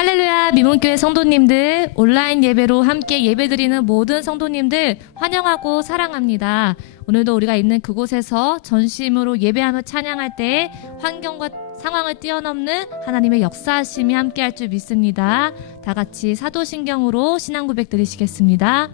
할렐루야, 미문교회 성도님들, 온라인 예배로 함께 예배드리는 모든 성도님들 환영하고 사랑합니다. 오늘도 우리가 있는 그곳에서 전심으로 예배하며 찬양할 때에 환경과 상황을 뛰어넘는 하나님의 역사하심이 함께할 줄 믿습니다. 다 같이 사도신경으로 신앙 고백 드리시겠습니다.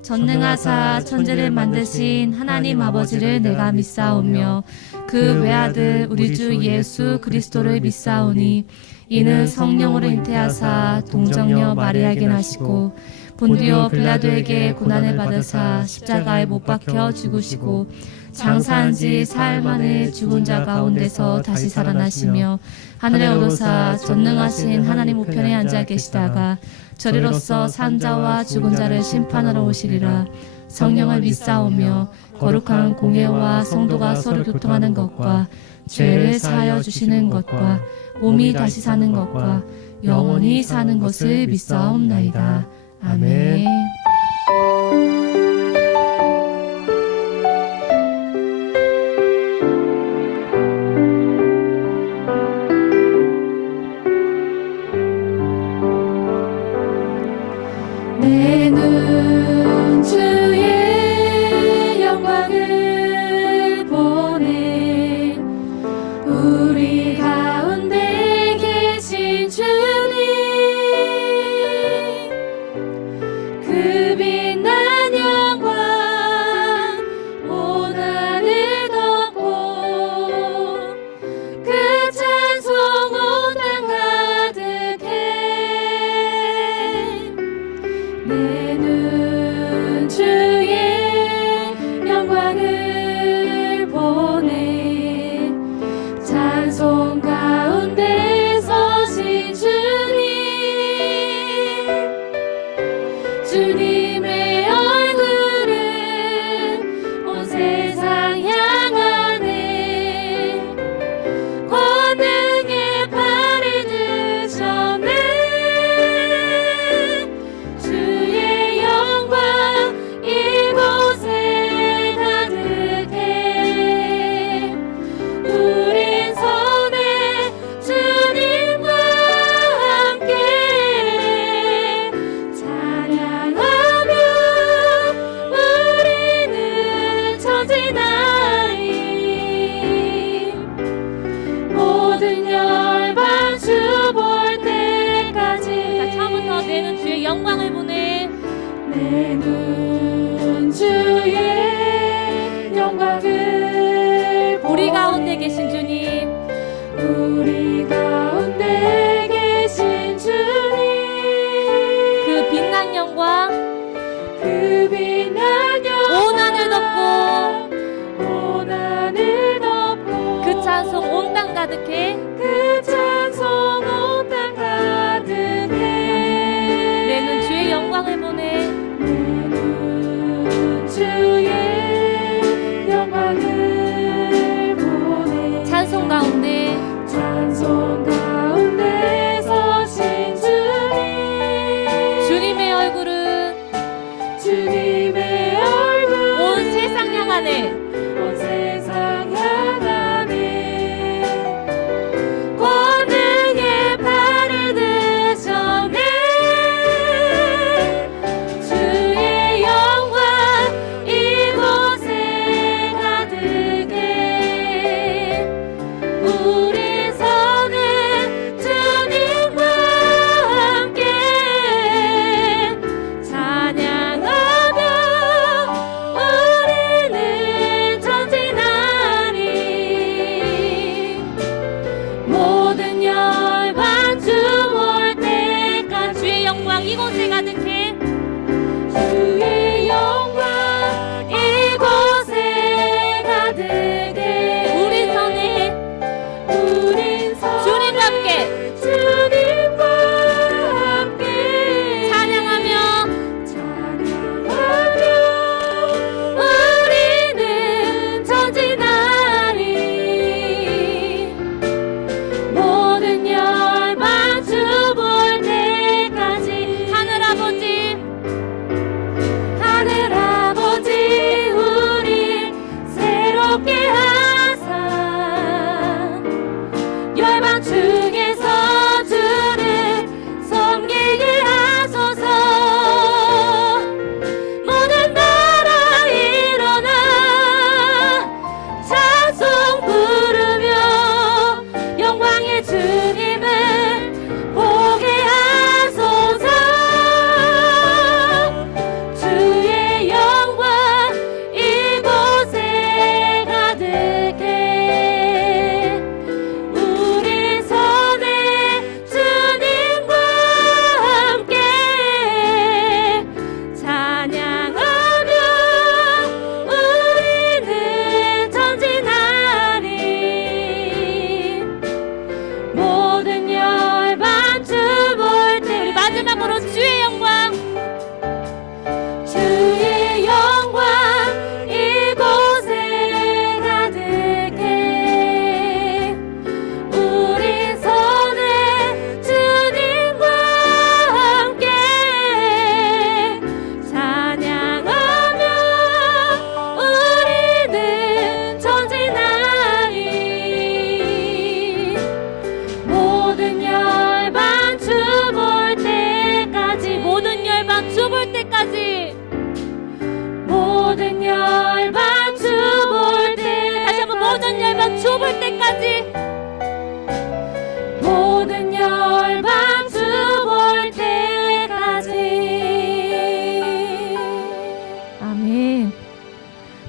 전능하사 천지를 만드신 하나님 아버지를 내가 믿사오며 그 외아들 우리 주 예수 그리스도를 믿사오니 이는 성령으로 잉태하사 동정녀 마리아에게 나시고 본디오 빌라도에게 고난을 받으사 십자가에 못 박혀 죽으시고 장사한 지 사흘 만에 죽은 자 가운데서 다시 살아나시며 하늘에 오르사 전능하신 하나님 우편에 앉아 계시다가 저리로서 산 자와 죽은 자를 심판하러 오시리라. 성령을 믿사오며 거룩한 공예와 성도가 서로 교통하는 것과 죄를 사하여 주시는 것과 몸이 다시 사는 것과 영원히 사는 것을 믿사옵나이다. 아멘. 내 눈 주의 영광을 보네. 우리 가운데 계신 주님, 그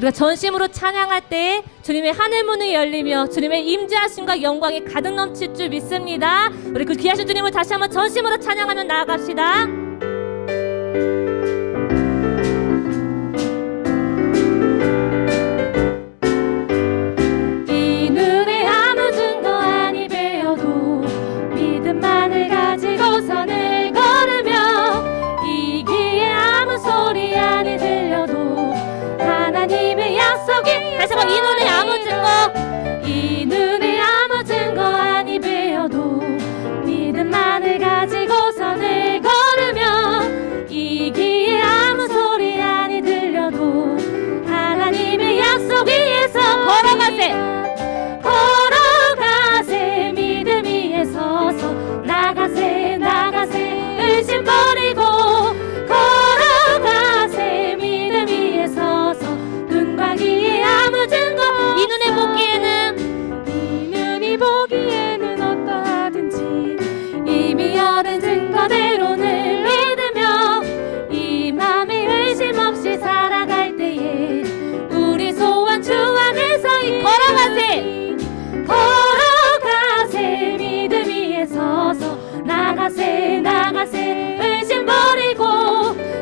우리가 전심으로 찬양할 때 주님의 하늘 문이 열리며 주님의 임재하심과 영광이 가득 넘칠 줄 믿습니다. 우리 그 귀하신 주님을 다시 한번 전심으로 찬양하며 나아갑시다. 이 눈에 아무 증거 아니 배어도 믿음만을 가지고서는 걸으며 이 귀에 아무 소리 아니 들려도 하나님의 약속이 다시 한번 이 눈에 아무 증거 이 눈에 아무 증거 아니 배어도 믿음만을 가지고서는 걸으며 이 귀에 아무 소리 아니 들려도 하나님의 약속 위에서 걸어가세 걸어가세 믿음 위에 서서 나가세 나가세 의심 버리고 걸어가세 믿음 위에 서서 눈과 귀에 아무 증거 이 눈에 보기에는 이 눈이 보기에는 어떠하든지 이미 얻은 증거대로는 믿으며 이 맘에 의심 없이 살아갈 때에 우리 소원 주 안에서 걸어가세 걸어가세 믿음 위에 서서 나가세 나가세 의심 버리고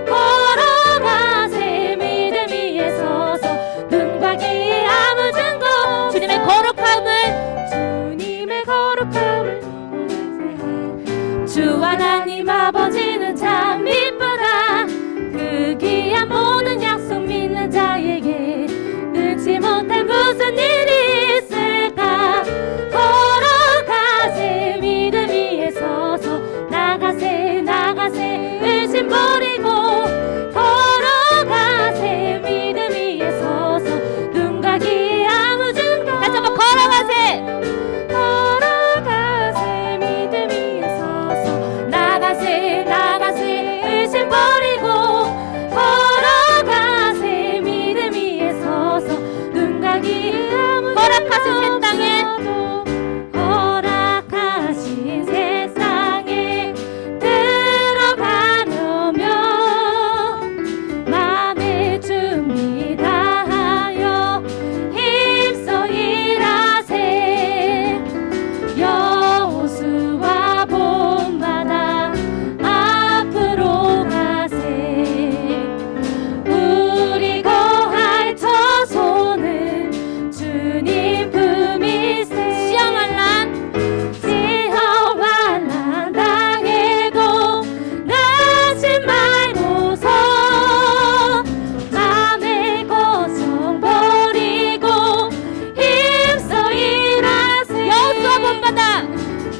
걸어가세 믿음 위에 서서 눈과 귀에 아무 증거 주님의 거룩함을 주 하나님 아버지는 참 이쁘다 그 귀한 모든 약속 믿는 자에게 능치 못할 무슨 일이 있을까 걸어가세 믿음 위에 서서 나가세 나가세 의심 버리고 걸어가세 믿음 위에 서서 눈과 귀에 아무 증거 다시 한번 걸어가세 걸어가세 믿음 위에 서서 나가세 나가세 의심 버리고 걸어가세 믿음 위에 서서 눈과 귀에 아무 허락하신 세상에 허락하신 세상에 들어가려면 마음의 준비 다하여 힘써 일하세 여호수아 본받아 앞으로 가세 우리 거할 처소는 주님 품이세 시험환란 당해도 나지 말고서 맘의 고성 버리고 힘써 일하세 여호수아 본받아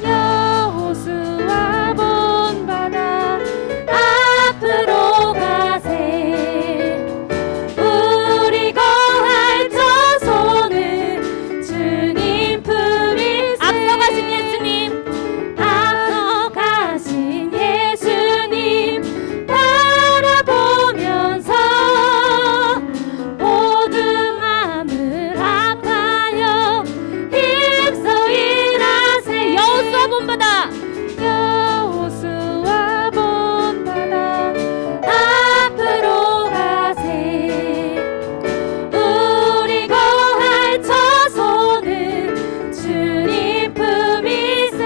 여호수아 본받아 앞으로 가세 우리 거할 처소는 주님 품이세 앞서가신 예수님 앞서가신 예수님 바라보면서 모든 마음을 합하여 힘써 일하세 여호수아 본받아 여호수아 본받아 앞으로 가세 우리 거할 처소는 주님 품이세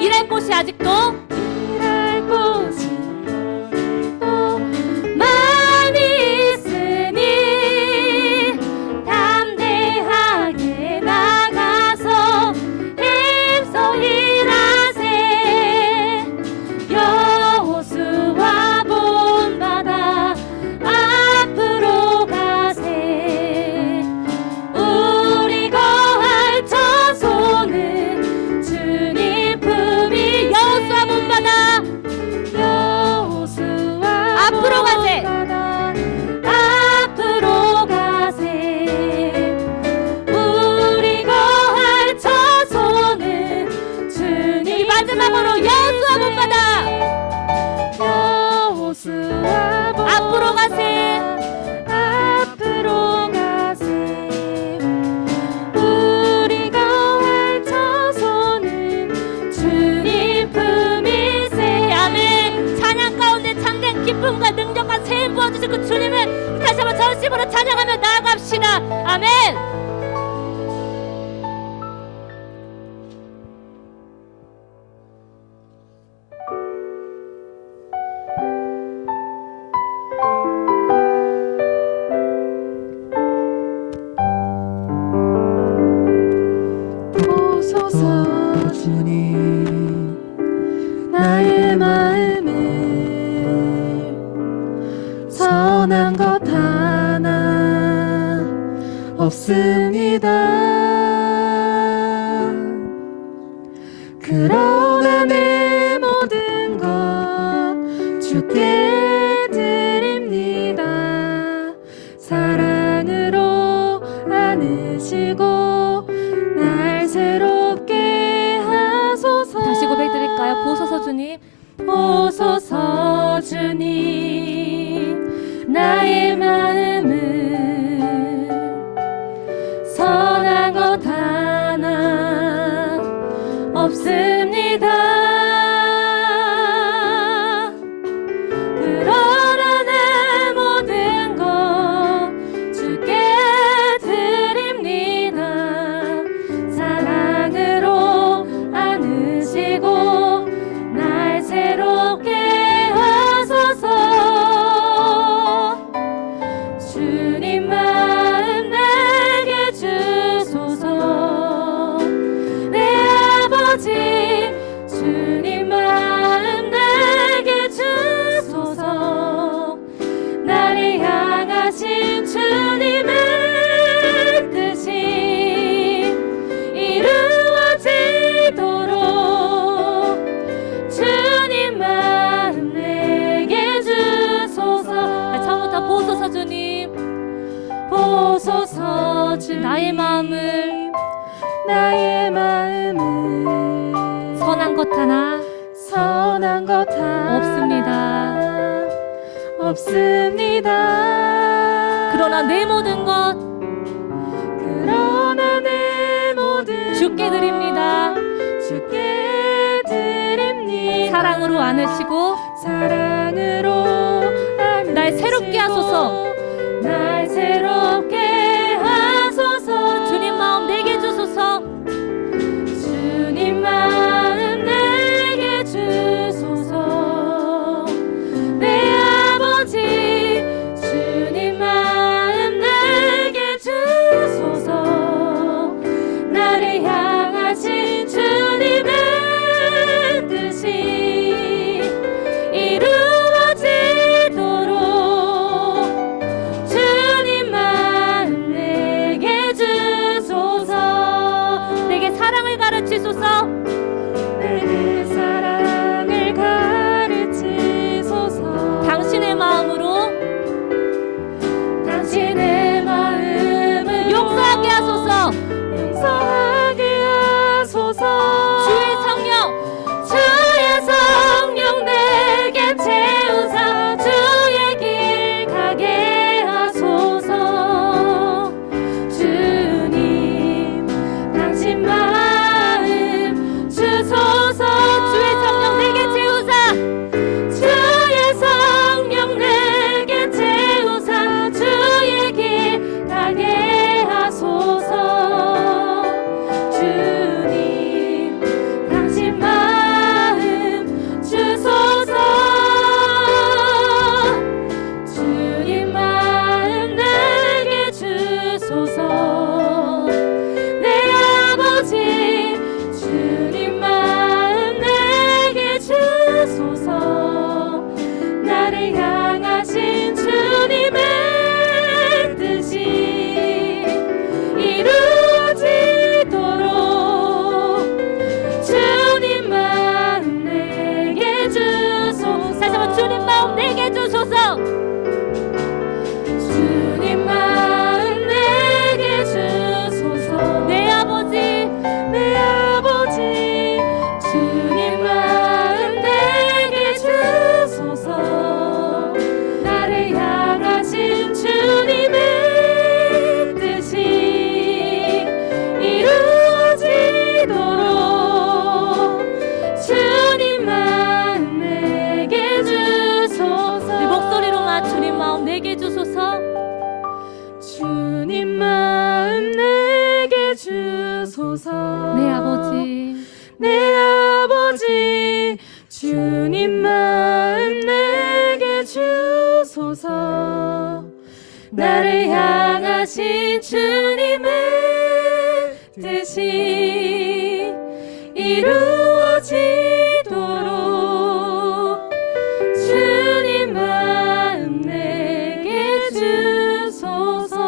일할 곳이 아직도 일할 곳이 또 많이 있으니 담대하게 나가서 힘써 일하세 여호수아 본받아 앞으로 가세 우리 거할 처소는 주님 품이 여호수아 본받아 여호수아 앞으로 가세 앞으로 가세 우리 거할 처소는 주님 마지막으로 여호수아 본받아 여호수아 앞으로 가세 앞으로 가세 우리 거할 처소는 주님 품이세 아멘 찬양 가운데 참된 기쁨과 능력과 세임 부어주신 그 주님을 다시 한번 전심으로 찬양하며 나아갑시다 아멘. 보소서 주님 나의 마음을 선한 것 하나 없습니다. 그러나 내 모든 것 주께 드립니다. 사랑으로 안으시고 날 새롭게 하소서. 다시 고백드릴까요? 보소서 주님. 보소서 주님 나의 마음을 선한 것 하나 없습니다. 그러나 내 모든 것 주께 드립니다. 사랑으로 안으시고 날 새롭게 하소서. 주님 마음 내게 주소서. 내 아버지 주님 마음 내게 주소서. 나를 향하신 주님의 뜻이 이루어지도록 주님 마음 내게 주소서. 처음부터 보소서 주님. 보소서 주님 나의 마음을 나의 마음을 선한 것 하나 선한 것 하나 없습니다. 그러나 내 모든 것 그러나 내 모든 주께 것 드립니다. 주께 드립니다. 사랑으로 안으시고 사랑으로 날 새롭게 하소서. 날 새롭게 하소서. 주님 마음 내게 주소서. 주님 마음 내게 주소서. 내 아버지 주님 마음 내게 주소서. 나를 향하신 주님의 뜻이 이루어지도록 주님 마음 내게 주소서. 내게 사랑을 가르치소서. 내게 사랑을 가르치소서. 당신의 마음으로 당신의 마음을 용서하게 하소서. 용서하게 하소서. 주의 성령 주의 성령 내게 채우사 주의 길 가게 하소서. 주님 당신 마음 주소서. 주의 성령 내게 채우사. 주의 성령 내게 채우사 주의 길 가게 하소서. 주님 당신 마음 주소서. 주님 마음 내게 주소서. 내 아버지 주님 마음 내게 주소서. 나를 향하신 주님의 뜻이 이루어지도록 주님 마음 내게 주소서. 다시 한번 주님 마음 내게 주소서. 주님 마음 내게 주소서. 내 아버지 내 아버지 주님 마음 내게 주소서. 나를 향하신 주님의 뜻이 이루어지도록 주님 마음 내게 주소서. 내 목소리로 맞춰 주님 마음 내게 주소서. 나를 향하신 주님의 뜻이 이루어지도록 주님 마음 내게 주소서.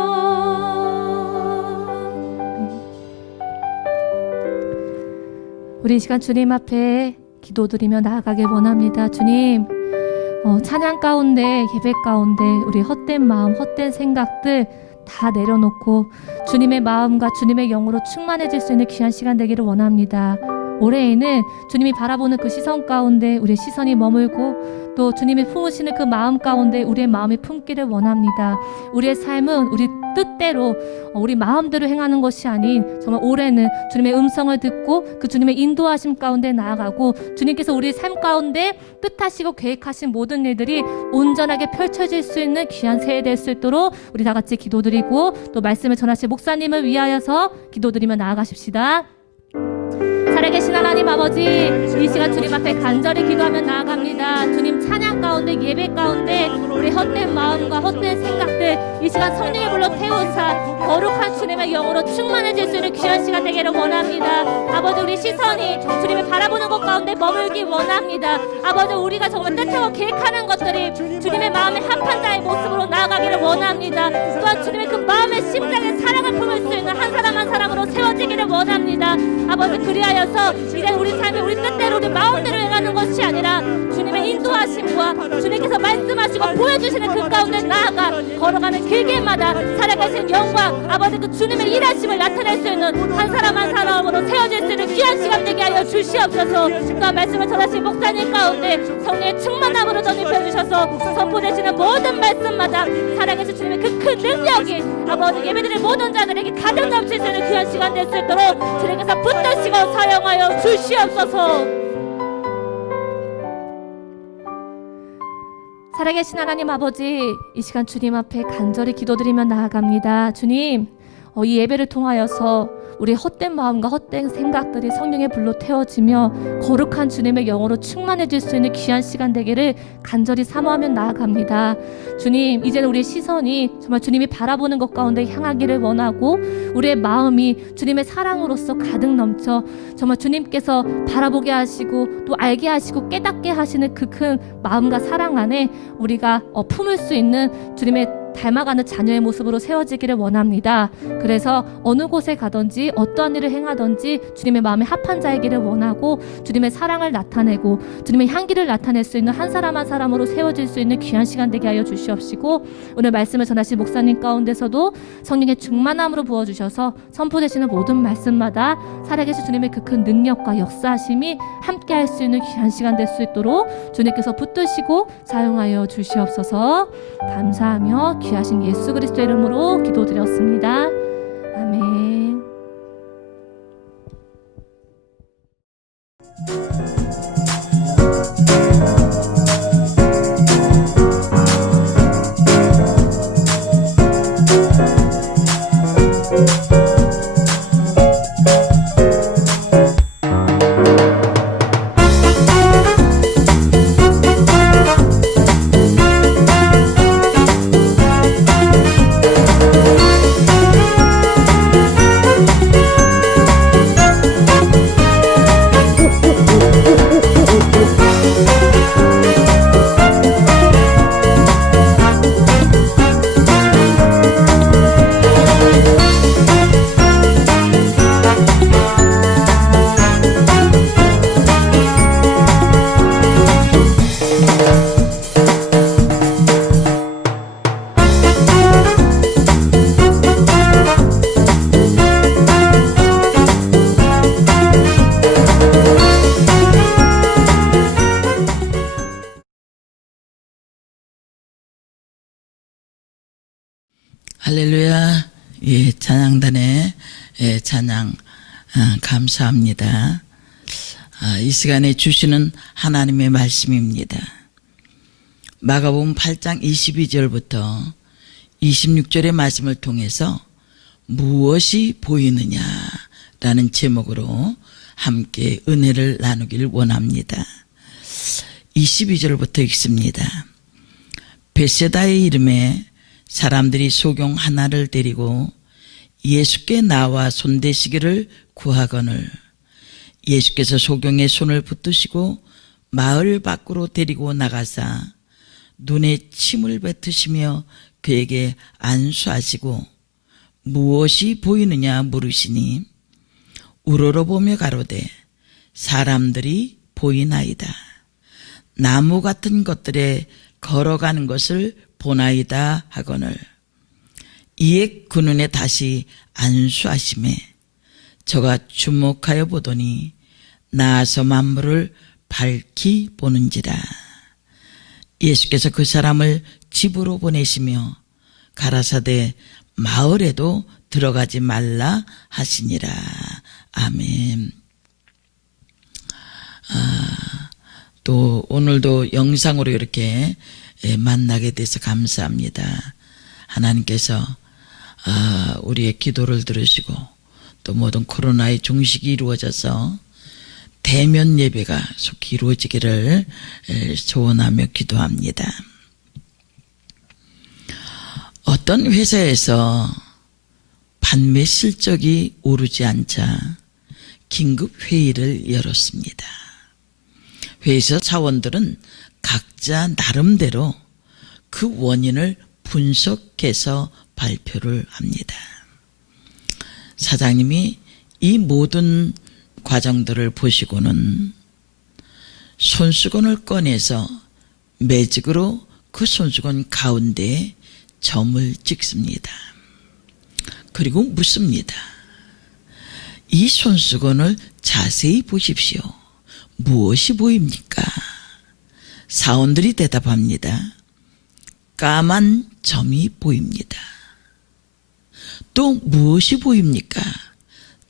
우리 이 시간 주님 앞에 기도드리며 나아가길 원합니다. 주님, 찬양 가운데, 예배 가운데 우리 헛된 마음, 헛된 생각들 다 내려놓고 주님의 마음과 주님의 영으로 충만해질 수 있는 귀한 시간 되기를 원합니다. 올해에는 주님이 바라보는 그 시선 가운데 우리의 시선이 머물고 또 주님이 품으시는 그 마음 가운데 우리의 마음이 품기를 원합니다. 우리의 삶은 우리 뜻대로 우리 마음대로 행하는 것이 아닌 정말 올해는 주님의 음성을 듣고 그 주님의 인도하심 가운데 나아가고 주님께서 우리 삶 가운데 뜻하시고 계획하신 모든 일들이 온전하게 펼쳐질 수 있는 귀한 새해 될 수 있도록 우리 다 같이 기도드리고 또 말씀을 전하실 목사님을 위하여서 기도드리며 나아가십시다. 살아계신 하나님 아버지, 이 시간 주님 앞에 간절히 기도하며 나아갑니다. 주님 찬양 가운데, 예배 가운데 우리 헛된 마음과 헛된 생각들 이 시간 성령의 불로 태우사 거룩한 주님의 영으로 충만해질 수 있는 귀한 시간 되기를 원합니다. 아버지, 우리 시선이 주님을 바라보는 것 가운데 머물기 원합니다. 아버지, 우리가 정말 뜻하고 계획하는 것들이 주님의 마음에 합한 자의 모습으로 나아가기를 원합니다. 또한 주님의 그 마음의 심장에 사랑을 품을 수 있는 한 사람 한 사람으로 세워지기를 원합니다. 아버지, 그리하여서 이제 우리 삶이 우리 뜻대로 우리 마음대로 행하는 것이 아니라 주님의 인도하심과 주님께서 말씀하시고 보여주시는 그 가운데 나아가 걸어가는 길길마다 살아가신 영광, 아버지 그 주님의 일하심을 나타낼 수 있는 한 사람 한 사람으로 세워질 수 있는 귀한 시간 되게 하여 주시옵소서. 또 말씀을 전하신 목사님 가운데 성령의 충만함으로 전입해 주셔서 선포되시는 모든 말씀마다 살아계신 주님의 그 큰 능력이 아버지 예배드릴 모든 자들에게 가득 넘칠 수 있는 귀한 시간 될 수 있도록 주님께서 붙드시고 사용하여 주시옵소서. 살아계신 하나님 아버지, 이 시간 주님 앞에 간절히 기도드리며 나아갑니다. 주님, 이 예배를 통하여서 우리 헛된 마음과 헛된 생각들이 성령의 불로 태워지며 거룩한 주님의 영으로 충만해질 수 있는 귀한 시간 되기를 간절히 사모하며 나아갑니다. 주님, 이제는 우리의 시선이 정말 주님이 바라보는 것 가운데 향하기를 원하고 우리의 마음이 주님의 사랑으로서 가득 넘쳐 정말 주님께서 바라보게 하시고 또 알게 하시고 깨닫게 하시는 그 큰 마음과 사랑 안에 우리가 품을 수 있는 주님의 닮아가는 자녀의 모습으로 세워지기를 원합니다. 그래서 어느 곳에 가든지 어떠한 일을 행하든지 주님의 마음에 합한 자이기를 원하고 주님의 사랑을 나타내고 주님의 향기를 나타낼 수 있는 한 사람 한 사람으로 세워질 수 있는 귀한 시간 되게 하여 주시옵시고, 오늘 말씀을 전하신 목사님 가운데서도 성령의 충만함으로 부어주셔서 선포되시는 모든 말씀마다 살아계신 주님의 그 큰 능력과 역사하심이 함께할 수 있는 귀한 시간 될 수 있도록 주님께서 붙드시고 사용하여 주시옵소서. 감사하며 귀하신 예수 그리스도의 이름으로 기도드렸습니다. 아멘. 할렐루야. 예, 찬양단의 찬양 감사합니다. 이 시간에 주시는 하나님의 말씀입니다. 마가복음 8장 22절부터 26절의 말씀을 통해서 무엇이 보이느냐라는 제목으로 함께 은혜를 나누길 원합니다. 22절부터 읽습니다. 벳세다의 이름에 사람들이 소경 하나를 데리고 예수께 나와 손대시기를 구하거늘 예수께서 소경의 손을 붙드시고 마을 밖으로 데리고 나가사 눈에 침을 뱉으시며 그에게 안수하시고 무엇이 보이느냐 물으시니 우러러보며 가로되 사람들이 보이나이다. 나무 같은 것들에 걸어가는 것을 보나이다 하거늘 이에 그 눈에 다시 안수하심에 저가 주목하여 보더니 나아서 만물을 밝히 보는지라. 예수께서 그 사람을 집으로 보내시며 가라사대 마을에도 들어가지 말라 하시니라. 아멘. 또 오늘도 영상으로 이렇게 만나게 돼서 감사합니다. 하나님께서 우리의 기도를 들으시고 또 모든 코로나의 종식이 이루어져서 대면 예배가 속히 이루어지기를 소원하며 기도합니다. 어떤 회사에서 판매 실적이 오르지 않자 긴급 회의를 열었습니다. 회사 사원들은 각자 나름대로 그 원인을 분석해서 발표를 합니다. 사장님이 이 모든 과정들을 보시고는 손수건을 꺼내서 매직으로 그 손수건 가운데에 점을 찍습니다. 그리고 묻습니다. 이 손수건을 자세히 보십시오. 무엇이 보입니까? 사원들이 대답합니다. 까만 점이 보입니다. 또 무엇이 보입니까?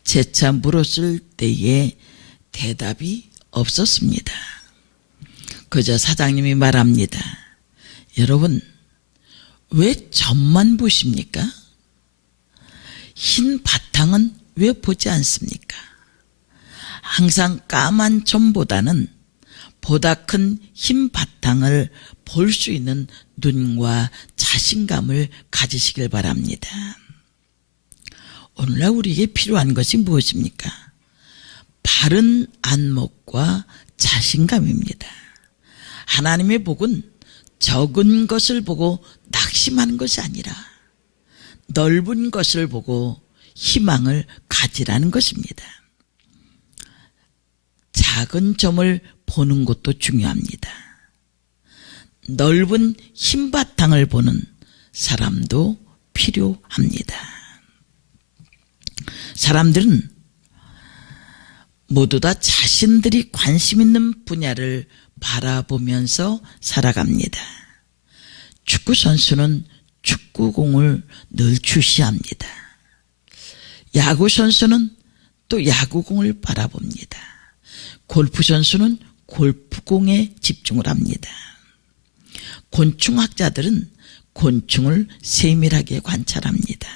재차 물었을 때에 대답이 없었습니다. 그저 사장님이 말합니다. 여러분, 왜 점만 보십니까? 흰 바탕은 왜 보지 않습니까? 항상 까만 점보다는 보다 큰 흰 바탕을 볼 수 있는 눈과 자신감을 가지시길 바랍니다. 오늘날 우리에게 필요한 것이 무엇입니까? 바른 안목과 자신감입니다. 하나님의 복은 적은 것을 보고 낙심하는 것이 아니라 넓은 것을 보고 희망을 가지라는 것입니다. 작은 점을 보는 것도 중요합니다. 넓은 흰 바탕을 보는 사람도 필요합니다. 사람들은 모두 다 자신들이 관심 있는 분야를 바라보면서 살아갑니다. 축구 선수는 축구공을 늘 주시합니다. 야구 선수는 또 야구공을 바라봅니다. 골프 선수는 골프공에 집중을 합니다. 곤충학자들은 곤충을 세밀하게 관찰합니다.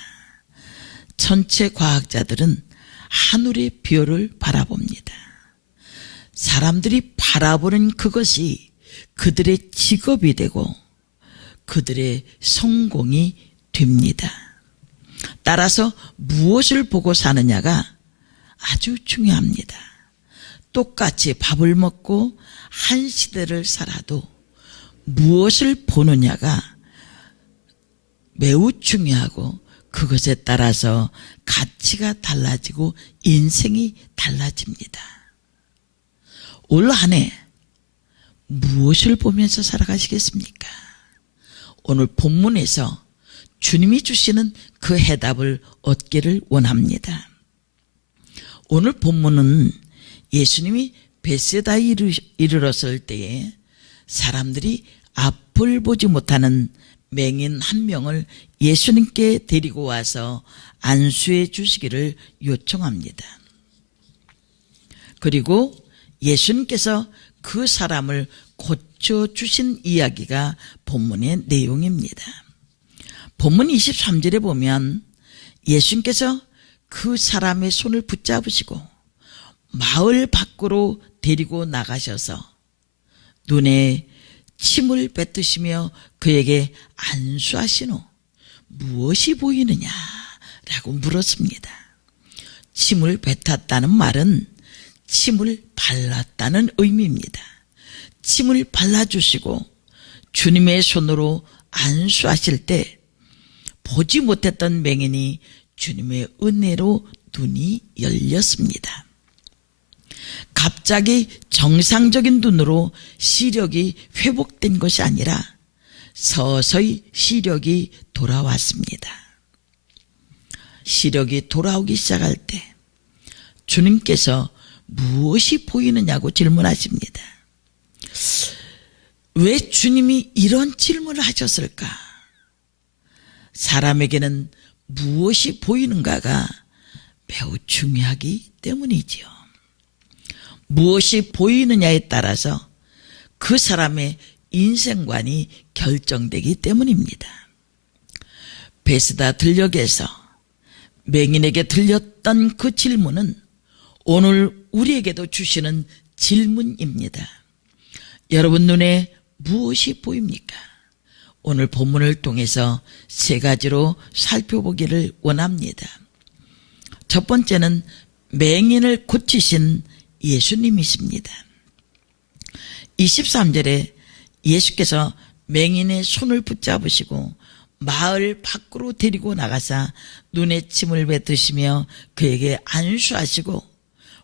천체 과학자들은 하늘의 별을 바라봅니다. 사람들이 바라보는 그것이 그들의 직업이 되고 그들의 성공이 됩니다. 따라서 무엇을 보고 사느냐가 아주 중요합니다. 똑같이 밥을 먹고 한 시대를 살아도 무엇을 보느냐가 매우 중요하고 그것에 따라서 가치가 달라지고 인생이 달라집니다. 올 한 해 무엇을 보면서 살아가시겠습니까? 오늘 본문에서 주님이 주시는 그 해답을 얻기를 원합니다. 오늘 본문은 예수님이 벳세다에 이르렀을 때에 사람들이 앞을 보지 못하는 맹인 한 명을 예수님께 데리고 와서 안수해 주시기를 요청합니다. 그리고 예수님께서 그 사람을 고쳐주신 이야기가 본문의 내용입니다. 본문 23절에 보면 예수님께서 그 사람의 손을 붙잡으시고 마을 밖으로 데리고 나가셔서 눈에 침을 뱉으시며 그에게 안수하시노 무엇이 보이느냐 라고 물었습니다. 침을 뱉었다는 말은 침을 발랐다는 의미입니다. 침을 발라주시고 주님의 손으로 안수하실 때 보지 못했던 맹인이 주님의 은혜로 눈이 열렸습니다. 갑자기 정상적인 눈으로 시력이 회복된 것이 아니라 서서히 시력이 돌아왔습니다. 시력이 돌아오기 시작할 때 주님께서 무엇이 보이느냐고 질문하십니다. 왜 주님이 이런 질문을 하셨을까? 사람에게는 무엇이 보이는가가 매우 중요하기 때문이지요. 무엇이 보이느냐에 따라서 그 사람의 인생관이 결정되기 때문입니다. 베스다 들녘에서 맹인에게 들렸던 그 질문은 오늘 우리에게도 주시는 질문입니다. 여러분 눈에 무엇이 보입니까? 오늘 본문을 통해서 세 가지로 살펴보기를 원합니다. 첫 번째는 맹인을 고치신 예수님이십니다. 23절에 예수께서 맹인의 손을 붙잡으시고 마을 밖으로 데리고 나가사 눈에 침을 뱉으시며 그에게 안수하시고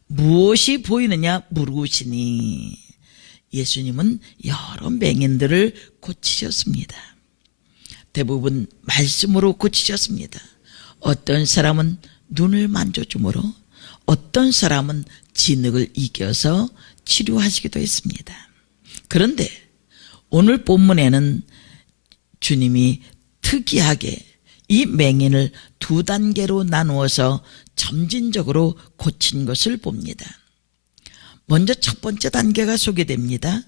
무엇이 보이느냐 물으시니 예수님은 여러 맹인들을 고치셨습니다. 대부분 말씀으로 고치셨습니다. 어떤 사람은 눈을 만져줌으로, 어떤 사람은 진흙을 이겨서 치료하시기도 했습니다. 그런데 오늘 본문에는 주님이 특이하게 이 맹인을 두 단계로 나누어서 점진적으로 고친 것을 봅니다. 먼저 첫 번째 단계가 소개됩니다.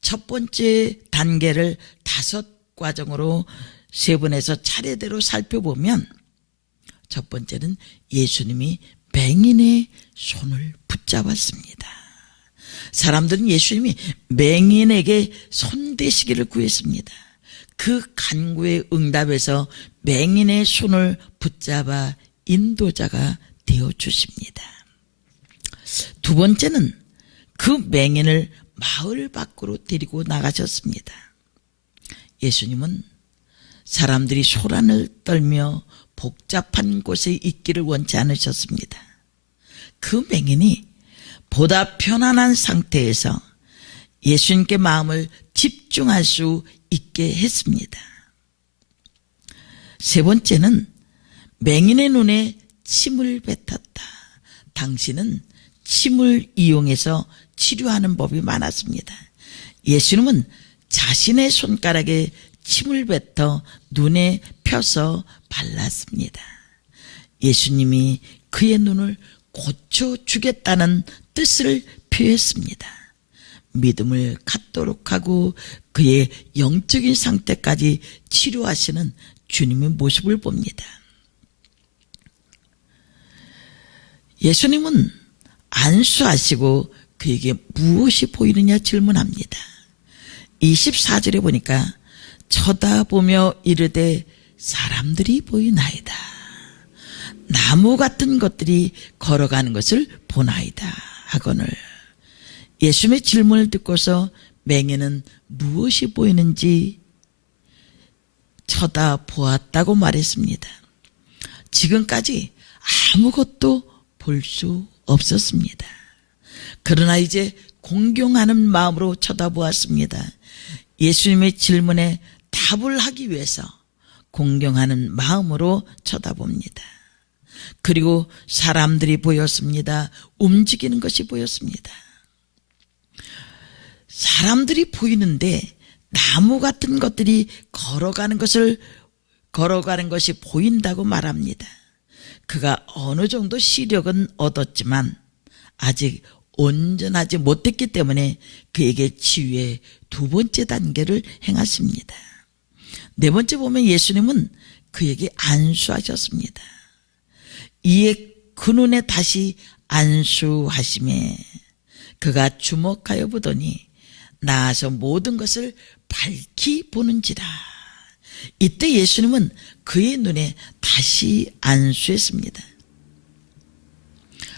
첫 번째 단계를 5과정으로 세분해서 차례대로 살펴보면 첫 번째는 예수님이 맹인의 손을 붙잡았습니다. 사람들은 예수님이 맹인에게 손대시기를 구했습니다. 그 간구의 응답에서 맹인의 손을 붙잡아 인도자가 되어주십니다. 두 번째는 그 맹인을 마을 밖으로 데리고 나가셨습니다. 예수님은 사람들이 소란을 떨며 복잡한 곳에 있기를 원치 않으셨습니다. 그 맹인이 보다 편안한 상태에서 예수님께 마음을 집중할 수 있게 했습니다. 세 번째는 맹인의 눈에 침을 뱉었다. 당신은 침을 이용해서 치료하는 법이 많았습니다. 예수님은 자신의 손가락에 침을 뱉어 눈에 펴서 발랐습니다. 예수님이 그의 눈을 고쳐주겠다는 뜻을 표했습니다. 믿음을 갖도록 하고 그의 영적인 상태까지 치료하시는 주님의 모습을 봅니다. 예수님은 안수하시고 그에게 무엇이 보이느냐 질문합니다. 24절에 보니까 쳐다보며 이르되 사람들이 보이나이다. 나무 같은 것들이 걸어가는 것을 보나이다 하거늘. 예수님의 질문을 듣고서 맹인은 무엇이 보이는지 쳐다보았다고 말했습니다. 지금까지 아무것도 볼 수 없었습니다. 그러나 이제 공경하는 마음으로 쳐다보았습니다. 예수님의 질문에 답을 하기 위해서 공경하는 마음으로 쳐다봅니다. 그리고 사람들이 보였습니다. 움직이는 것이 보였습니다. 사람들이 보이는데 나무 같은 것들이 걸어가는 것이 보인다고 말합니다. 그가 어느 정도 시력은 얻었지만 아직 온전하지 못했기 때문에 그에게 치유의 두 번째 단계를 행하십니다. 네 번째 보면 예수님은 그에게 안수하셨습니다. 이에 그 눈에 다시 안수하심에 그가 주목하여 보더니 나아서 모든 것을 밝히 보는지라. 이때 예수님은 그의 눈에 다시 안수했습니다.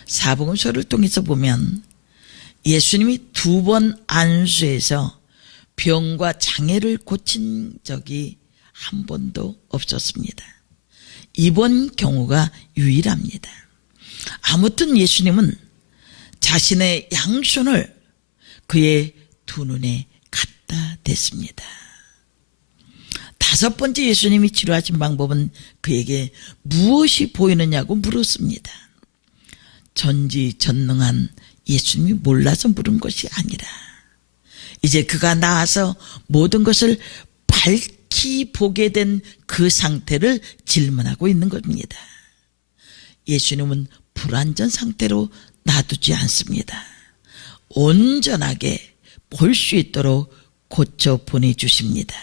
사복음서를 통해서 보면 예수님이 2번 안수해서 병과 장애를 고친 적이 한 번도 없었습니다. 이번 경우가 유일합니다. 아무튼 예수님은 자신의 양손을 그의 두 눈에 갖다 댔습니다. 5번째 예수님이 치료하신 방법은 그에게 무엇이 보이느냐고 물었습니다. 전지전능한 예수님이 몰라서 물은 것이 아니라 이제 그가 나와서 모든 것을 밝히 보게 된 그 상태를 질문하고 있는 겁니다. 예수님은 불완전 상태로 놔두지 않습니다. 온전하게 볼 수 있도록 고쳐 보내주십니다.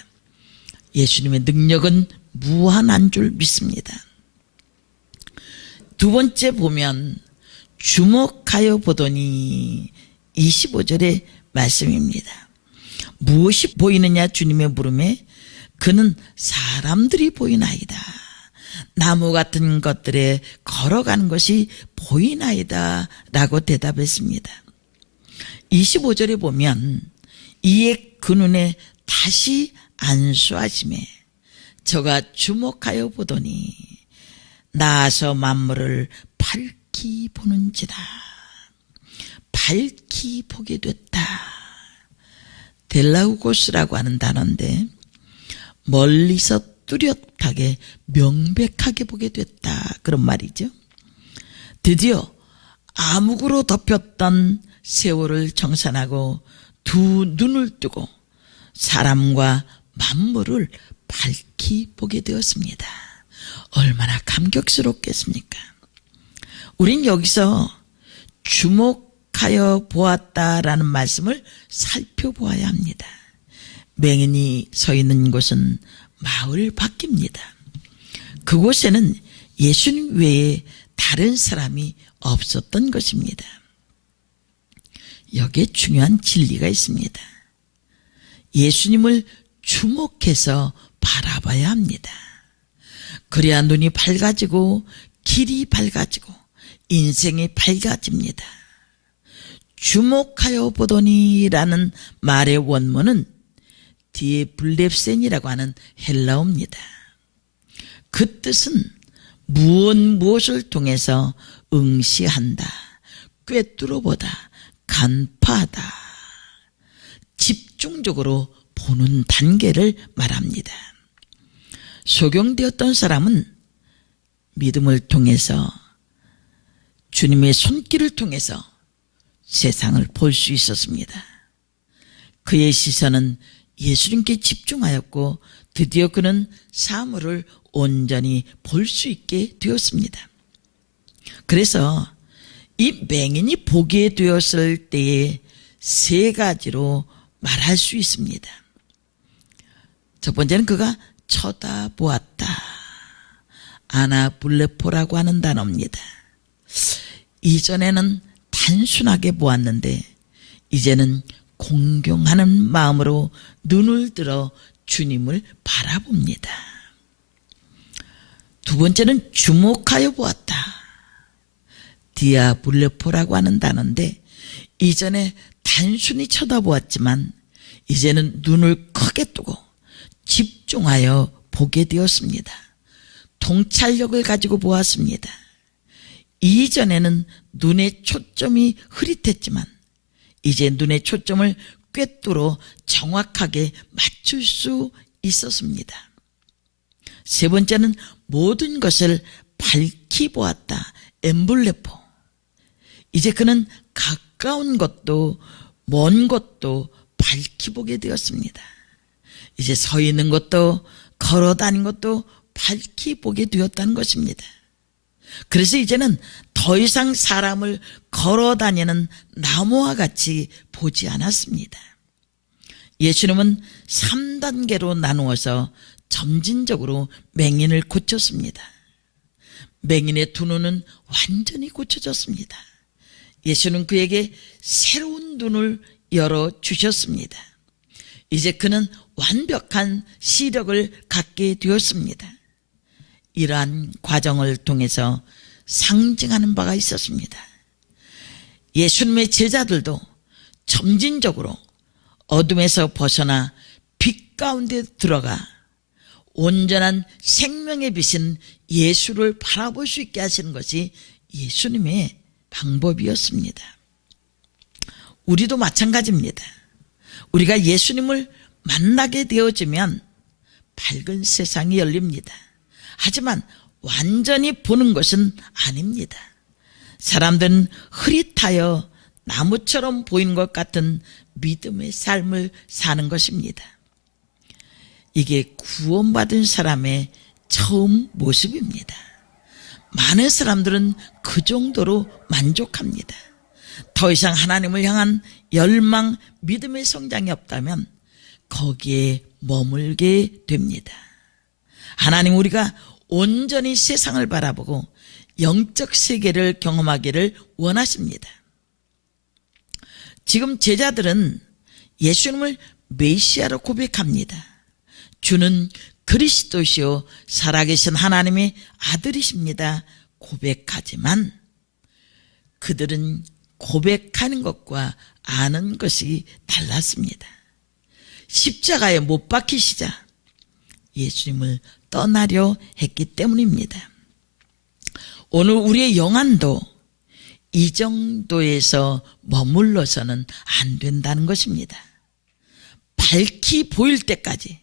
예수님의 능력은 무한한 줄 믿습니다. 2번째 보면 주목하여 보더니 25절의 말씀입니다. 무엇이 보이느냐 주님의 물음에 그는 사람들이 보이나이다. 나무 같은 것들에 걸어가는 것이 보이나이다 라고 대답했습니다. 25절에 보면 이에 그 눈에 다시 안수하심에 저가 주목하여 보더니 나아서 만물을 밝히 보는지라. 밝히 보게 됐다. 델라우고스라고 하는 단어인데 멀리서 뚜렷하게 명백하게 보게 됐다 그런 말이죠. 드디어 암흑으로 덮였던 세월을 정산하고 두 눈을 뜨고 사람과 만물을 밝히 보게 되었습니다. 얼마나 감격스럽겠습니까? 우린 여기서 주목하여 보았다라는 말씀을 살펴보아야 합니다. 맹인이 서 있는 곳은 마을 밖입니다. 그곳에는 예수님 외에 다른 사람이 없었던 것입니다. 여기에 중요한 진리가 있습니다. 예수님을 주목해서 바라봐야 합니다. 그래야 눈이 밝아지고 길이 밝아지고 인생이 밝아집니다. 주목하여 보더니라는 말의 원문은 뒤에 블렙센이라고 하는 헬라어입니다. 그 뜻은 무엇을 통해서 응시한다, 꿰뚫어보다, 간파하다, 집중적으로 보는 단계를 말합니다. 소경되었던 사람은 믿음을 통해서 주님의 손길을 통해서 세상을 볼 수 있었습니다. 그의 시선은 예수님께 집중하였고 드디어 그는 사물을 온전히 볼 수 있게 되었습니다. 그래서 이 맹인이 보게 되었을 때에 3가지로 말할 수 있습니다. 첫 번째는 그가 쳐다보았다. 아나블레포라고 하는 단어입니다. 이전에는 단순하게 보았는데 이제는 공경하는 마음으로 눈을 들어 주님을 바라봅니다. 2번째는 주목하여 보았다. 디아블레포라고 하는 단어인데 이전에 단순히 쳐다보았지만 이제는 눈을 크게 뜨고 집중하여 보게 되었습니다. 통찰력을 가지고 보았습니다. 이전에는 눈의 초점이 흐릿했지만 이제 눈의 초점을 꿰뚫어 정확하게 맞출 수 있었습니다. 3번째는 모든 것을 밝히 보았다. 엠블레포. 이제 그는 가까운 것도 먼 것도 밝히 보게 되었습니다. 이제 서 있는 것도 걸어 다니는 것도 밝히 보게 되었다는 것입니다. 그래서 이제는 더 이상 사람을 걸어 다니는 나무와 같이 보지 않았습니다. 예수님은 3단계로 나누어서 점진적으로 맹인을 고쳤습니다. 맹인의 2눈은 완전히 고쳐졌습니다. 예수는 그에게 새로운 눈을 열어주셨습니다. 이제 그는 완벽한 시력을 갖게 되었습니다. 이러한 과정을 통해서 상징하는 바가 있었습니다. 예수님의 제자들도 점진적으로 어둠에서 벗어나 빛 가운데 들어가 온전한 생명의 빛인 예수를 바라볼 수 있게 하시는 것이 예수님의 방법이었습니다. 우리도 마찬가지입니다. 우리가 예수님을 만나게 되어지면 밝은 세상이 열립니다. 하지만 완전히 보는 것은 아닙니다. 사람들은 흐릿하여 나무처럼 보이는 것 같은 믿음의 삶을 사는 것입니다. 이게 구원받은 사람의 처음 모습입니다. 많은 사람들은 그 정도로 만족합니다. 더 이상 하나님을 향한 열망, 믿음의 성장이 없다면 거기에 머물게 됩니다. 하나님, 우리가 온전히 세상을 바라보고 영적 세계를 경험하기를 원하십니다. 지금 제자들은 예수님을 메시아로 고백합니다. 주는 그리스도시요 살아계신 하나님의 아들이십니다. 고백하지만 그들은 고백하는 것과 아는 것이 달랐습니다. 십자가에 못 박히시자 예수님을 떠나려 했기 때문입니다. 오늘 우리의 영안도 이 정도에서 머물러서는 안 된다는 것입니다. 밝히 보일 때까지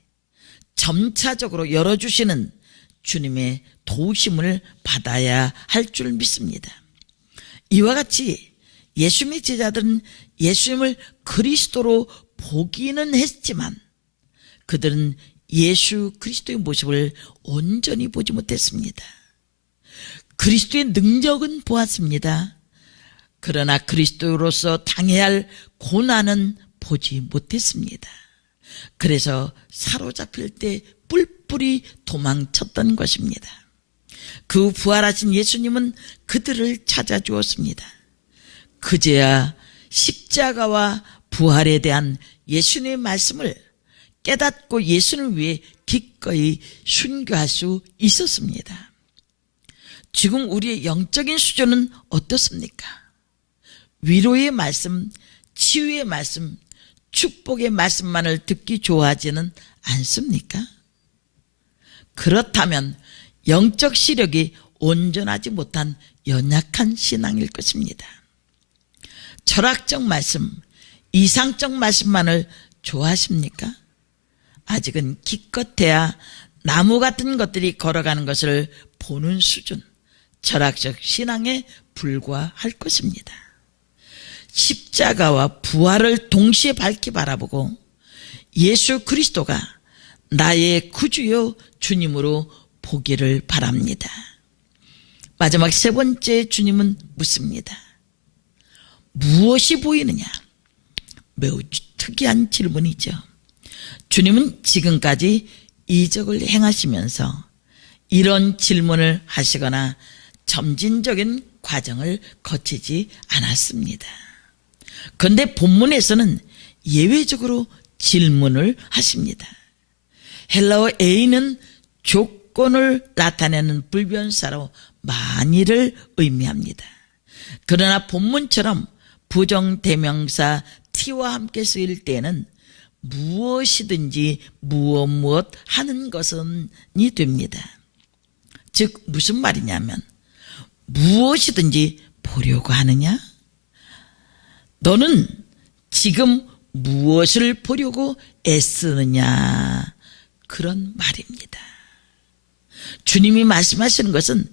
점차적으로 열어주시는 주님의 도우심을 받아야 할 줄 믿습니다. 이와 같이 예수님의 제자들은 예수님을 그리스도로 보기는 했지만 그들은 예수 그리스도의 모습을 온전히 보지 못했습니다. 그리스도의 능력은 보았습니다. 그러나 그리스도로서 당해야 할 고난은 보지 못했습니다. 그래서 사로잡힐 때 뿔뿔이 도망쳤던 것입니다. 그 부활하신 예수님은 그들을 찾아주었습니다. 그제야 십자가와 부활에 대한 예수님의 말씀을 깨닫고 예수님을 위해 기꺼이 순교할 수 있었습니다. 지금 우리의 영적인 수준은 어떻습니까? 위로의 말씀, 치유의 말씀, 축복의 말씀만을 듣기 좋아하지는 않습니까? 그렇다면 영적 시력이 온전하지 못한 연약한 신앙일 것입니다. 철학적 말씀, 이상적 말씀만을 좋아하십니까? 아직은 기껏해야 나무 같은 것들이 걸어가는 것을 보는 수준, 철학적 신앙에 불과할 것입니다. 십자가와 부활을 동시에 밝히 바라보고 예수 그리스도가 나의 구주요 주님으로 보기를 바랍니다. 마지막 세 번째 주님은 묻습니다. 무엇이 보이느냐? 매우 특이한 질문이죠. 주님은 지금까지 이적을 행하시면서 이런 질문을 하시거나 점진적인 과정을 거치지 않았습니다. 그런데 본문에서는 예외적으로 질문을 하십니다. 헬라어 A는 조건을 나타내는 불변사로 만일을 의미합니다. 그러나 본문처럼 부정대명사 T와 함께 쓰일 때는 무엇이든지 무엇 하는 것은이 됩니다. 즉 무슨 말이냐면 무엇이든지 보려고 하느냐? 너는 지금 무엇을 보려고 애쓰느냐? 그런 말입니다. 주님이 말씀하시는 것은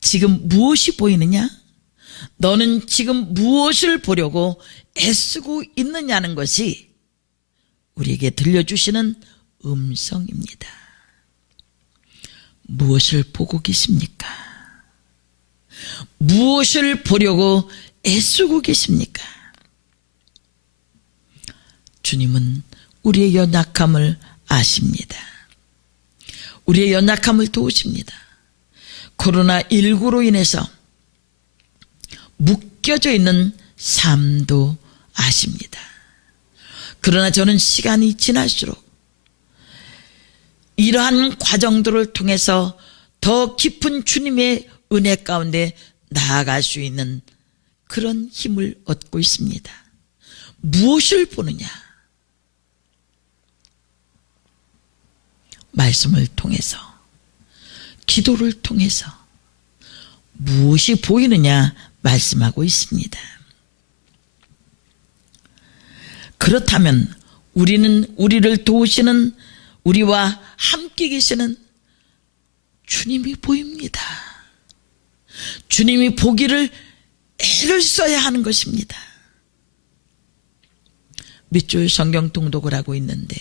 지금 무엇이 보이느냐? 너는 지금 무엇을 보려고 애쓰고 있느냐는 것이 우리에게 들려주시는 음성입니다. 무엇을 보고 계십니까? 무엇을 보려고 애쓰고 계십니까? 주님은 우리의 연약함을 아십니다. 우리의 연약함을 도우십니다. 코로나19로 인해서 묶여져 있는 삶도 아십니다. 그러나 저는 시간이 지날수록 이러한 과정들을 통해서 더 깊은 주님의 은혜 가운데 나아갈 수 있는 그런 힘을 얻고 있습니다. 무엇을 보느냐? 말씀을 통해서, 기도를 통해서 무엇이 보이느냐 말씀하고 있습니다. 그렇다면 우리는 우리를 도우시는, 우리와 함께 계시는 주님이 보입니다. 주님이 보기를 애를 써야 하는 것입니다. 밑줄 성경 통독을 하고 있는데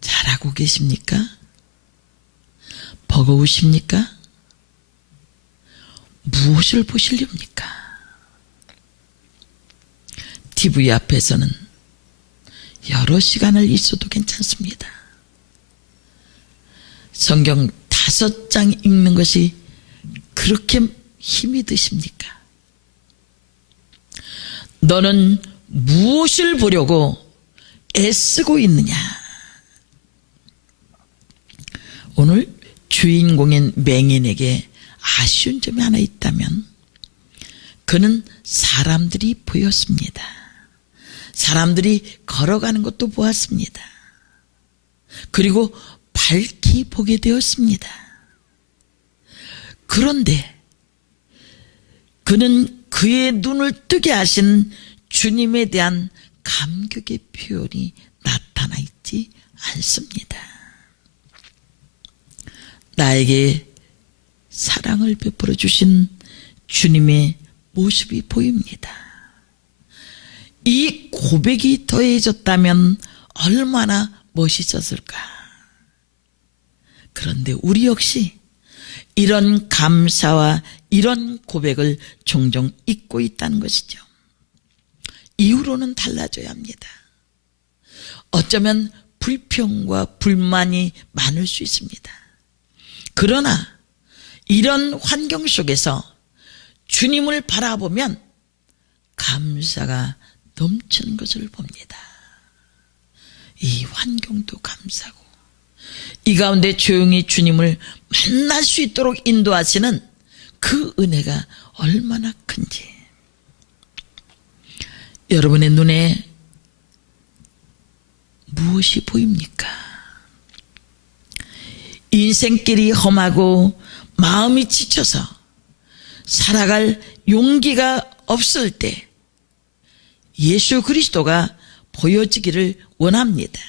잘하고 계십니까? 버거우십니까? 무엇을 보시렵니까? TV 앞에서는 여러 시간을 있어도 괜찮습니다. 성경 5장 읽는 것이 그렇게 힘이 드십니까? 너는 무엇을 보려고 애쓰고 있느냐? 오늘 주인공인 맹인에게 아쉬운 점이 하나 있다면 그는 사람들이 보였습니다. 사람들이 걸어가는 것도 보았습니다. 그리고 밝히 보게 되었습니다. 그런데 그는 그의 눈을 뜨게 하신 주님에 대한 감격의 표현이 나타나 있지 않습니다. 나에게 사랑을 베풀어 주신 주님의 모습이 보입니다. 이 고백이 더해졌다면 얼마나 멋있었을까. 그런데 우리 역시 이런 감사와 이런 고백을 종종 잊고 있다는 것이죠. 이후로는 달라져야 합니다. 어쩌면 불평과 불만이 많을 수 있습니다. 그러나 이런 환경 속에서 주님을 바라보면 감사가 넘치는 것을 봅니다. 이 환경도 감사고 이 가운데 조용히 주님을 만날 수 있도록 인도하시는 그 은혜가 얼마나 큰지. 여러분의 눈에 무엇이 보입니까? 인생길이 험하고 마음이 지쳐서 살아갈 용기가 없을 때 예수 그리스도가 보여지기를 원합니다.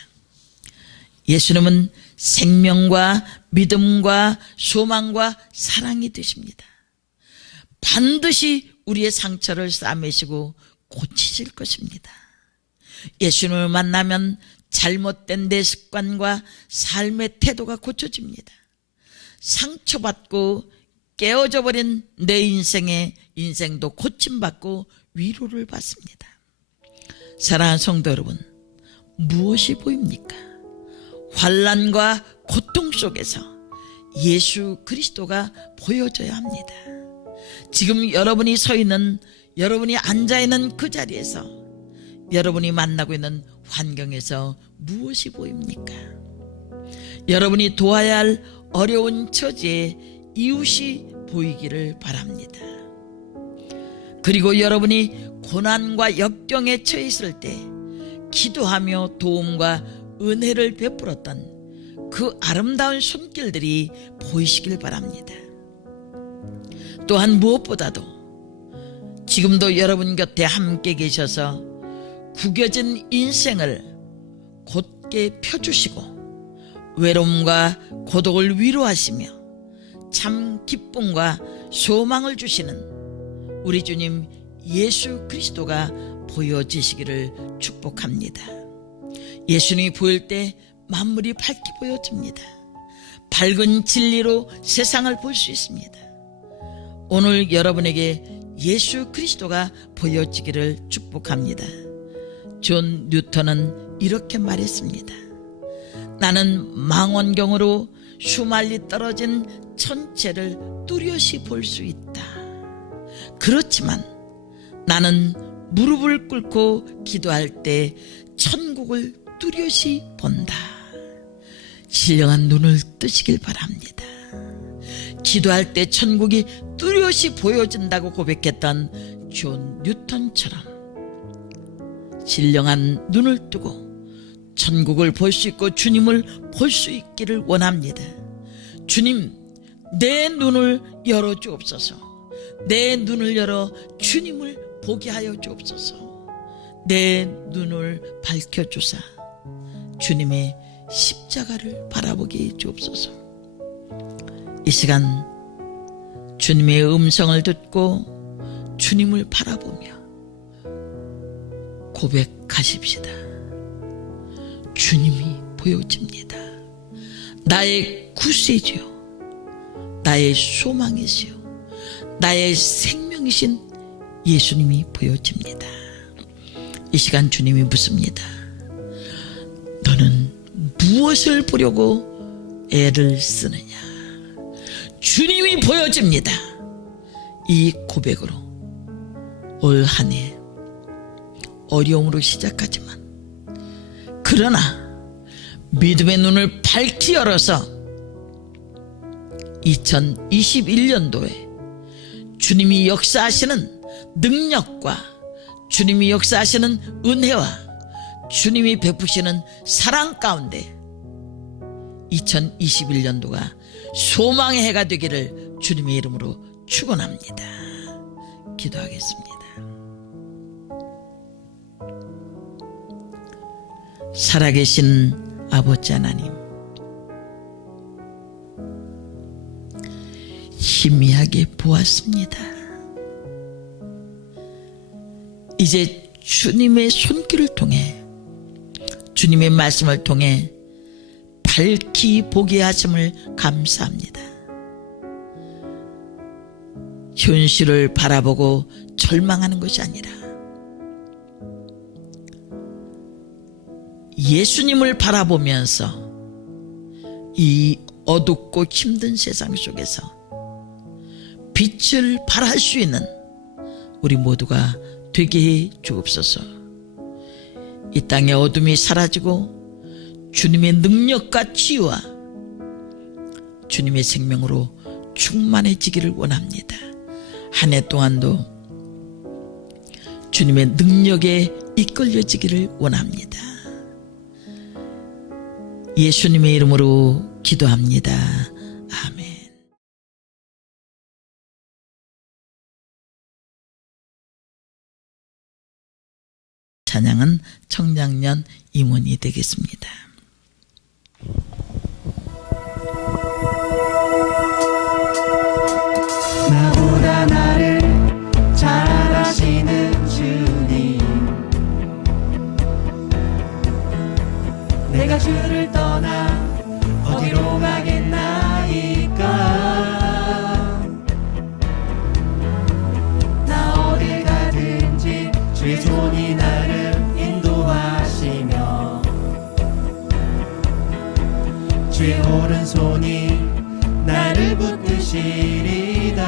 예수님은 생명과 믿음과 소망과 사랑이 되십니다. 반드시 우리의 상처를 싸매시고 고치실 것입니다. 예수님을 만나면 잘못된 내 습관과 삶의 태도가 고쳐집니다. 상처받고 깨어져 버린 내 인생도 고침받고 위로를 받습니다. 사랑하는 성도 여러분, 무엇이 보입니까? 환난과 고통 속에서 예수 그리스도가 보여져야 합니다. 지금 여러분이 서 있는, 여러분이 앉아 있는 그 자리에서, 여러분이 만나고 있는 환경에서 무엇이 보입니까? 여러분이 도와야 할 어려운 처지에 이웃이 보이기를 바랍니다. 그리고 여러분이 고난과 역경에 처해 있을 때 기도하며 도움과 은혜를 베풀었던 그 아름다운 손길들이 보이시길 바랍니다. 또한 무엇보다도 지금도 여러분 곁에 함께 계셔서 구겨진 인생을 곧게 펴주시고 외로움과 고독을 위로하시며 참 기쁨과 소망을 주시는 우리 주님 예수 그리스도가 보여지시기를 축복합니다. 예수님이 보일 때 만물이 밝게 보여집니다. 밝은 진리로 세상을 볼 수 있습니다. 오늘 여러분에게 예수 그리스도가 보여지기를 축복합니다. 존 뉴턴은 이렇게 말했습니다. 나는 망원경으로 수말리 떨어진 천체를 뚜렷이 볼 수 있다. 그렇지만 나는 무릎을 꿇고 기도할 때 천국을 뚜렷이 본다. 신령한 눈을 뜨시길 바랍니다. 기도할 때 천국이 뚜렷이 보여진다고 고백했던 존 뉴턴처럼 신령한 눈을 뜨고 천국을 볼 수 있고 주님을 볼 수 있기를 원합니다. 주님, 내 눈을 열어 주옵소서. 내 눈을 열어 주님을 보게 하여 주옵소서. 내 눈을 밝혀주사 주님의 십자가를 바라보게 해 주옵소서. 이 시간 주님의 음성을 듣고 주님을 바라보며 고백하십시다. 주님이 보여집니다. 나의 구세주요, 나의 소망이시요, 나의 생명이신 예수님이 보여집니다. 이 시간 주님이 묻습니다. 너는 무엇을 보려고 애를 쓰느냐? 주님이 보여집니다. 이 고백으로 올 한 해 어려움으로 시작하지만 그러나 믿음의 눈을 밝히 열어서 2021년도에 주님이 역사하시는 능력과 주님이 역사하시는 은혜와 주님이 베푸시는 사랑 가운데 2021년도가 소망의 해가 되기를 주님의 이름으로 축원합니다. 기도하겠습니다. 살아계신 아버지 하나님, 희미하게 보았습니다. 이제 주님의 손길을 통해 주님의 말씀을 통해 밝히 보게 하심을 감사합니다. 현실을 바라보고 절망하는 것이 아니라 예수님을 바라보면서 이 어둡고 힘든 세상 속에서 빛을 발할 수 있는 우리 모두가 되게 해 주옵소서. 이 땅의 어둠이 사라지고 주님의 능력과 치유와 주님의 생명으로 충만해지기를 원합니다. 한 해 동안도 주님의 능력에 이끌려지기를 원합니다. 예수님의 이름으로 기도합니다. 아멘. 찬양은 청장년 임원이 되겠습니다. 나보다 나를 잘 아시는 주님, 내가 주를 떠나 어디로 가겠나이까. 나 어딜 가든지 주의 손이 나를 인도하시며 주의 오른손이 나를 붙드시리다.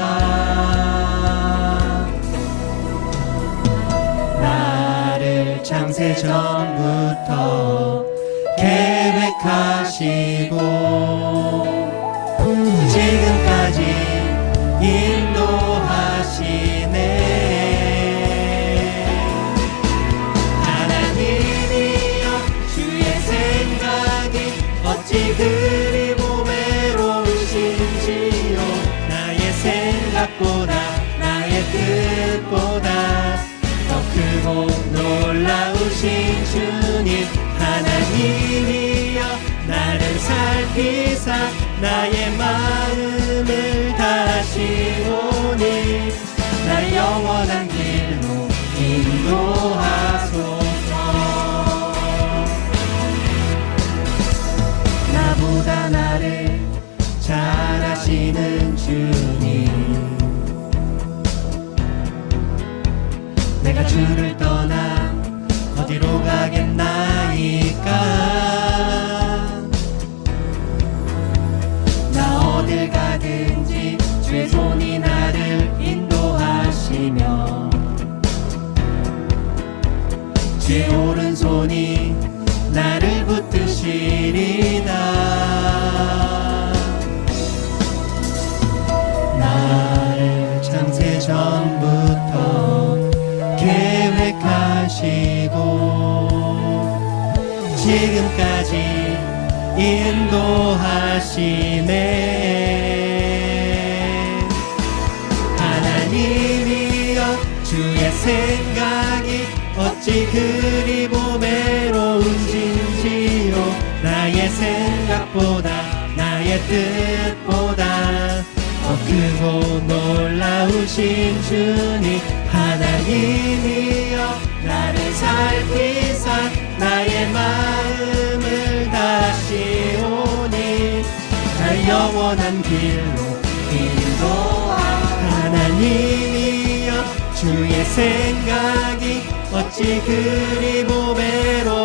나를 창세 전부터 계획하시고 지금까지 인도하시네. 하나님이여, 주의 생각이 어찌 그리 보배로우신지요. 나의 생각보다 나의 뜻보다 더 크고 놀라우신 주님, 하나님이여 나를 살피사 나의 마음을 다하시오니 나의 영원한 길로 인도하소서. 나보다 나를 잘 아시는 주님, 내가 주를 떠나 어디로 가겠나이까. 나 어딜 가든지 주의 손이 나를 인도하시며 인도하시네. 하나님이여 주의 생각이 어찌 그리 보배로운지요. 나의 생각보다 나의 뜻보다 더 크고 놀라우신 주님. 하나님이여 나를 살피사 나의 마음을 다시오니 날 영원한 길로 인도하라. 하나님이여 주의 생각이 어찌 그리 보배로우신지요.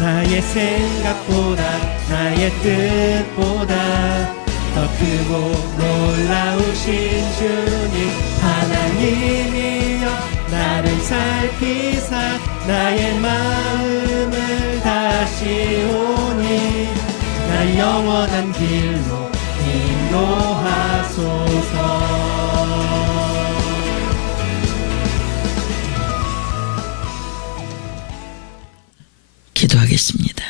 나의 생각보다 나의 뜻보다 더 크고 놀라우신 주님. 하나님이여 나를 살피사 나의 마음을 다시오니 날 영원한 길로 인도하소서. 기도하겠습니다.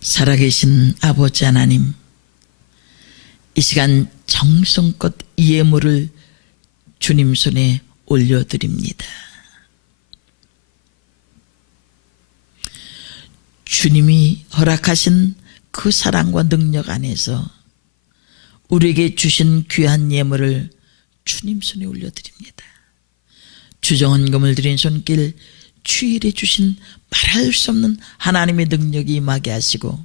살아계신 아버지 하나님, 이 시간 정성껏 예물을 주님 손에 올려드립니다. 주님이 허락하신 그 사랑과 능력 안에서 우리에게 주신 귀한 예물을 주님 손에 올려드립니다. 주정헌금을 드린 손길, 주일에 주신 말할 수 없는 하나님의 능력이 임하게 하시고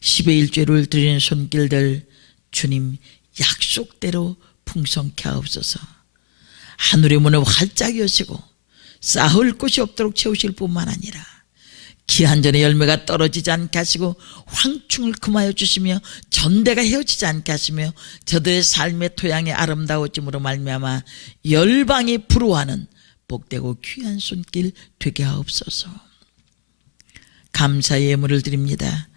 10의 1조를 드리는 손길들 주님 약속대로 풍성케 하옵소서. 하늘의 문을 활짝 여시고 쌓을 곳이 없도록 채우실 뿐만 아니라 기한전의 열매가 떨어지지 않게 하시고 황충을 금하여 주시며 전대가 헤어지지 않게 하시며 저들의 삶의 토양의 아름다워짐으로 말미암아 열방이 부러워하는 복되고 귀한 손길 되게 하옵소서. 감사의 예물을 드립니다.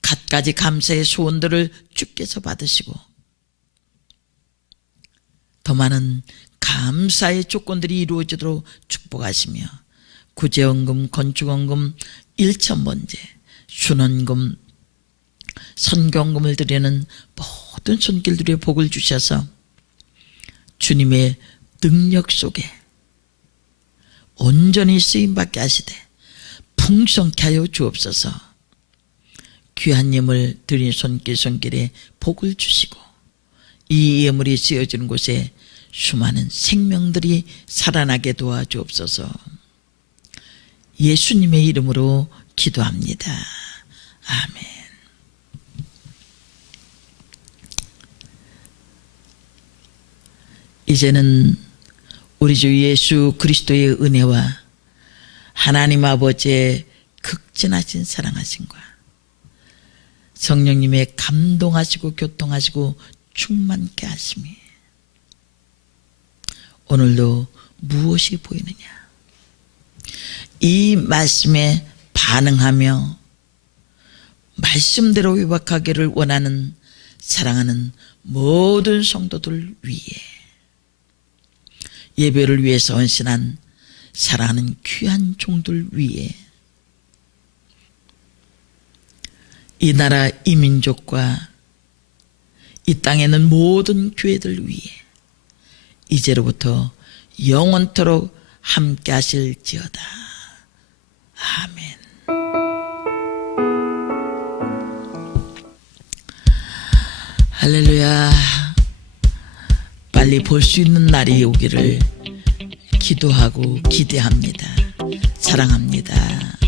갖가지 감사의 소원들을 주께서 받으시고 더 많은 감사의 조건들이 이루어지도록 축복하시며 구제헌금, 건축헌금, 일천번제, 순헌금, 선경금을 드리는 모든 손길들의 복을 주셔서 주님의 능력 속에 온전히 쓰임받게 하시되 풍성케 하여 주옵소서. 귀한 예물 드린 손길에 복을 주시고 이 예물이 쓰여지는 곳에 수많은 생명들이 살아나게 도와주옵소서. 예수님의 이름으로 기도합니다. 아멘. 이제는 우리 주 예수 그리스도의 은혜와 하나님 아버지의 극진하신 사랑하심과 성령님의 감동하시고 교통하시고 충만케 하심이 오늘도 무엇이 보이느냐, 이 말씀에 반응하며 말씀대로 회복하기를 원하는 사랑하는 모든 성도들 위해 예배를 위해서 헌신한 사랑하는 귀한 종들 위해 이 나라 이 민족과 이 땅에 있는 모든 교회들 위해 이제로부터 영원토록 함께 하실지어다. 아멘. 할렐루야. 빨리 볼 수 있는 날이 오기를 기도하고 기대합니다. 사랑합니다.